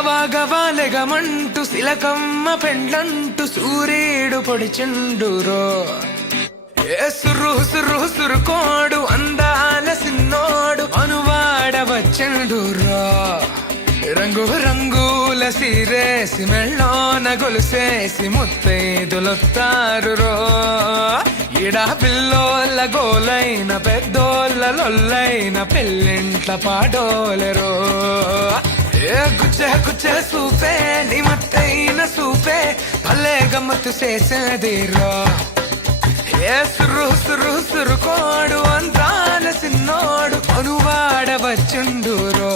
గవాగవాలెగమంటూ సిలకమ్మ పెండ్లంటూ సూర్యుడు పొడిచిండురో సురు సురు సురుకోడు అందాల సిన్నోడు అనువాడ వచ్చండురో రంగు రంగుల సీరేసి మెళ్ళోన గొలుసేసి ముత్తైదులొత్తారురో ఇడా పిల్లోళ్ళ గోలైన పెద్దోళ్ళ లొల్లైన పెళ్ళింట్ల పాడోలెరో గుచ్చే గుచ్చే సూపే నిమత్తైన సూపే భలే గమ్మత్తు చేసేదిరో సురు సురు సురుకోడు అందాల సిన్నోడు అనువాడ వచ్చుండురో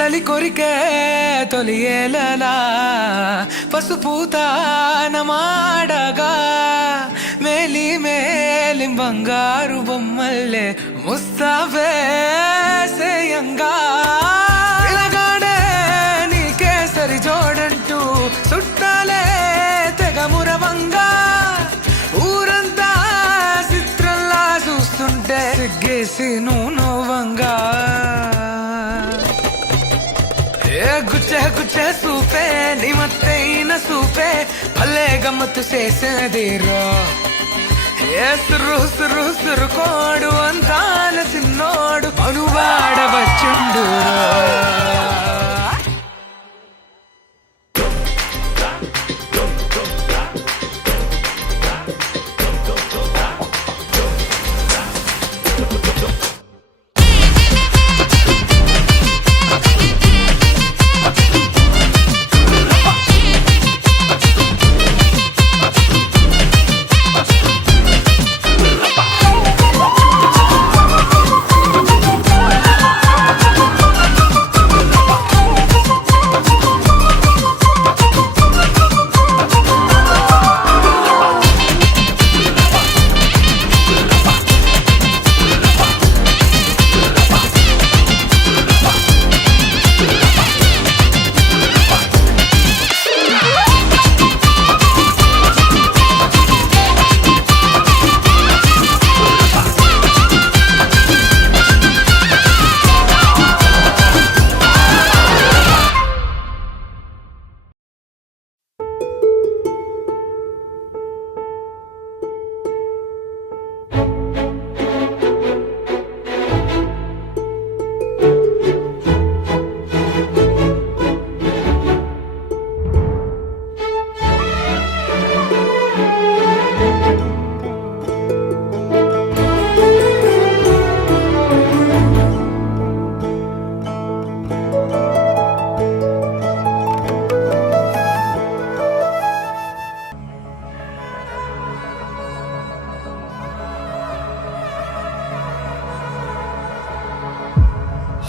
చలి కొరికే తొలియేలలా పసుపుతానమాడగా మేలి మేలి బంగారు బొమ్మల్లే ముస్తావేసేయంగా ఇలాగాడే నీకే సరి జోడంటూ చుట్టాలే తెగమురవంగా ఊరంతా చిత్రంలా చూస్తుంటే సిగ్గేసి నవ్వంగా గుచ్చే గుచ్చే సూపే నిమత్తైన సూపే భలే గమ్మత్తు చేసేదిరో సురు సురు సురుకోడు అందాల సిన్నోడు అనువాడ వచ్చుండురో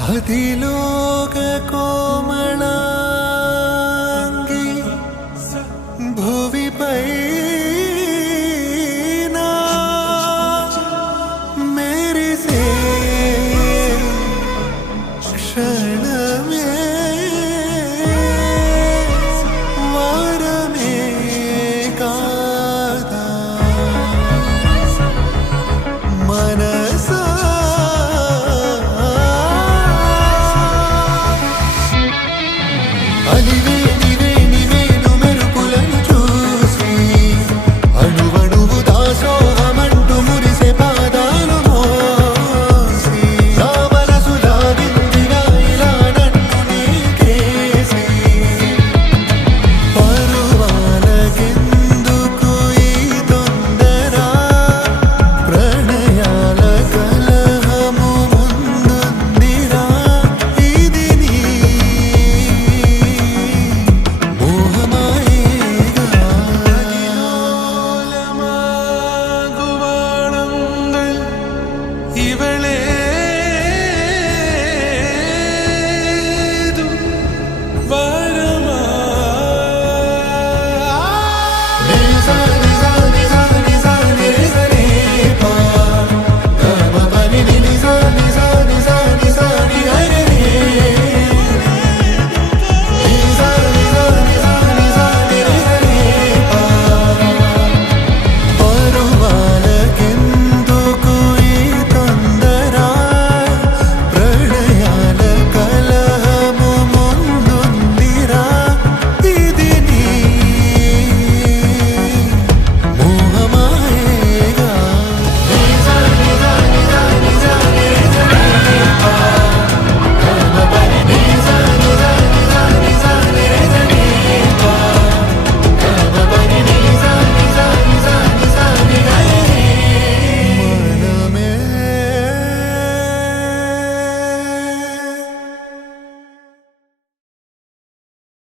అతిలోక కోమళాంగి భువిపై